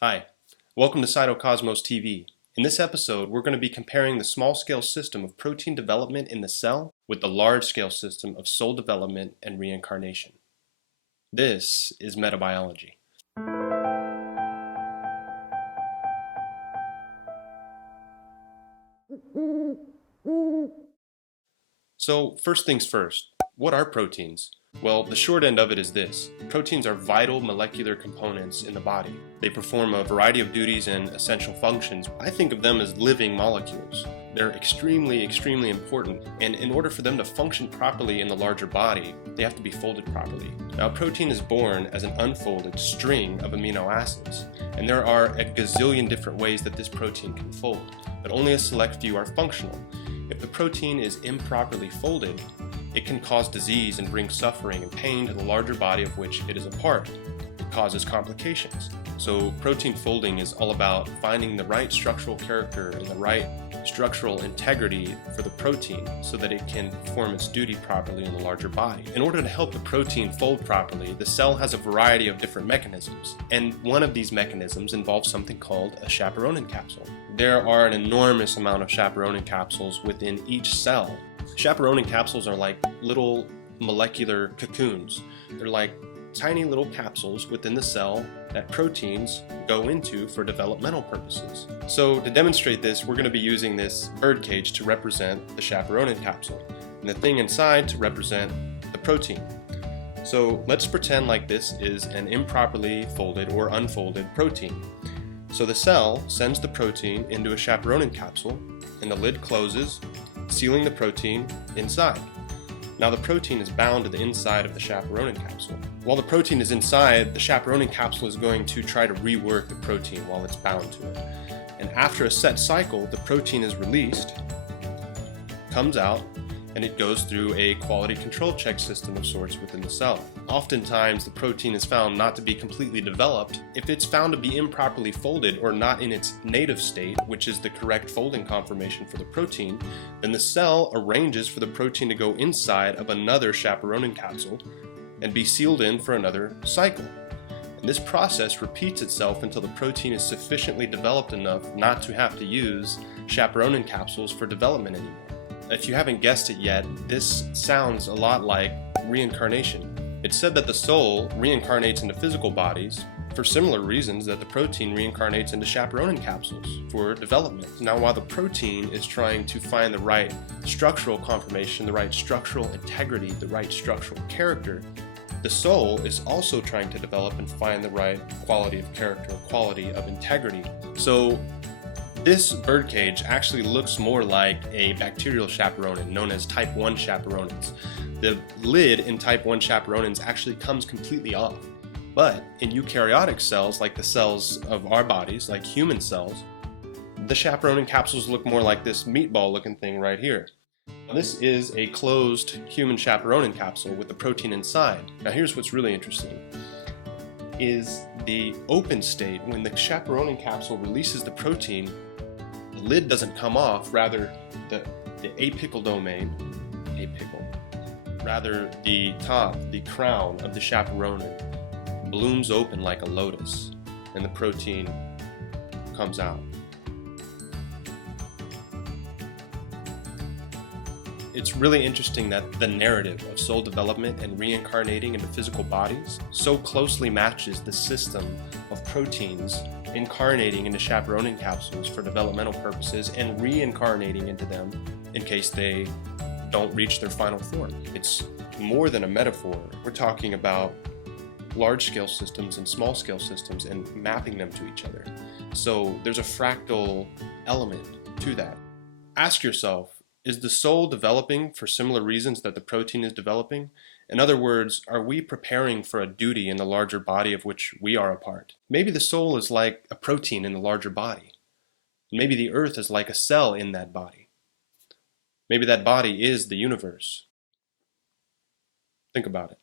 Hi, welcome to Cytocosmos TV. In this episode, we're going to be comparing the small-scale system of protein development in the cell with the large-scale system of soul development and reincarnation. This is metabiology. So, first things first, what are proteins? Well, the short end of it is this. Proteins are vital molecular components in the body. They perform a variety of duties and essential functions. I think of them as living molecules. They're extremely important, and in order for them to function properly in the larger body, they have to be folded properly. Now, a protein is born as an unfolded string of amino acids, and there are a gazillion different ways that this protein can fold, but only a select few are functional. If the protein is improperly folded, it can cause disease and bring suffering and pain to the larger body of which it is a part. It causes complications. So protein folding is all about finding the right structural character and the right structural integrity for the protein so that it can perform its duty properly in the larger body. In order to help the protein fold properly, the cell has a variety of different mechanisms, and one of these mechanisms involves something called a chaperonin capsule. There are an enormous amount of chaperonin capsules within each cell. Chaperonin capsules are like little molecular cocoons. They're like tiny little capsules within the cell that proteins go into for developmental purposes. So to demonstrate this, we're going to be using this bird cage to represent the chaperonin capsule, and the thing inside to represent the protein. So let's pretend like this is an improperly folded or unfolded protein. So the cell sends the protein into a chaperonin capsule, and the lid closes, sealing the protein inside. Now the protein is bound to the inside of the chaperonin capsule. While the protein is inside, the chaperonin capsule is going to try to rework the protein while it's bound to it. And after a set cycle, the protein is released, comes out, and it goes through a quality control check system of sorts within the cell. Oftentimes, the protein is found not to be completely developed. If it's found to be improperly folded or not in its native state, which is the correct folding conformation for the protein, then the cell arranges for the protein to go inside of another chaperonin capsule and be sealed in for another cycle. And this process repeats itself until the protein is sufficiently developed enough not to have to use chaperonin capsules for development anymore. If you haven't guessed it yet, this sounds a lot like reincarnation. It's said that the soul reincarnates into physical bodies for similar reasons that the protein reincarnates into chaperonin capsules for development. Now, while the protein is trying to find the right structural conformation, the right structural integrity, the right structural character, the soul is also trying to develop and find the right quality of character, quality of integrity. So this birdcage actually looks more like a bacterial chaperonin known as type 1 chaperonins. The lid in type 1 chaperonins actually comes completely off. But in eukaryotic cells, like the cells of our bodies, like human cells, the chaperonin capsules look more like this meatball looking thing right here. Now, this is a closed human chaperonin capsule with the protein inside. Now here's what's really interesting, is the open state. When the chaperonin capsule releases the protein, the lid doesn't come off, rather the apical domain, rather the top, the crown of the chaperonin blooms open like a lotus, and the protein comes out. It's really interesting that the narrative of soul development and reincarnating into physical bodies so closely matches the system of proteins incarnating into chaperonin capsules for developmental purposes and reincarnating into them in case they don't reach their final form. It's more than a metaphor. We're talking about large-scale systems and small-scale systems and mapping them to each other. So there's a fractal element to that. Ask yourself, is the soul developing for similar reasons that the protein is developing? In other words, are we preparing for a duty in the larger body of which we are a part? Maybe the soul is like a protein in the larger body. Maybe the earth is like a cell in that body. Maybe that body is the universe. Think about it.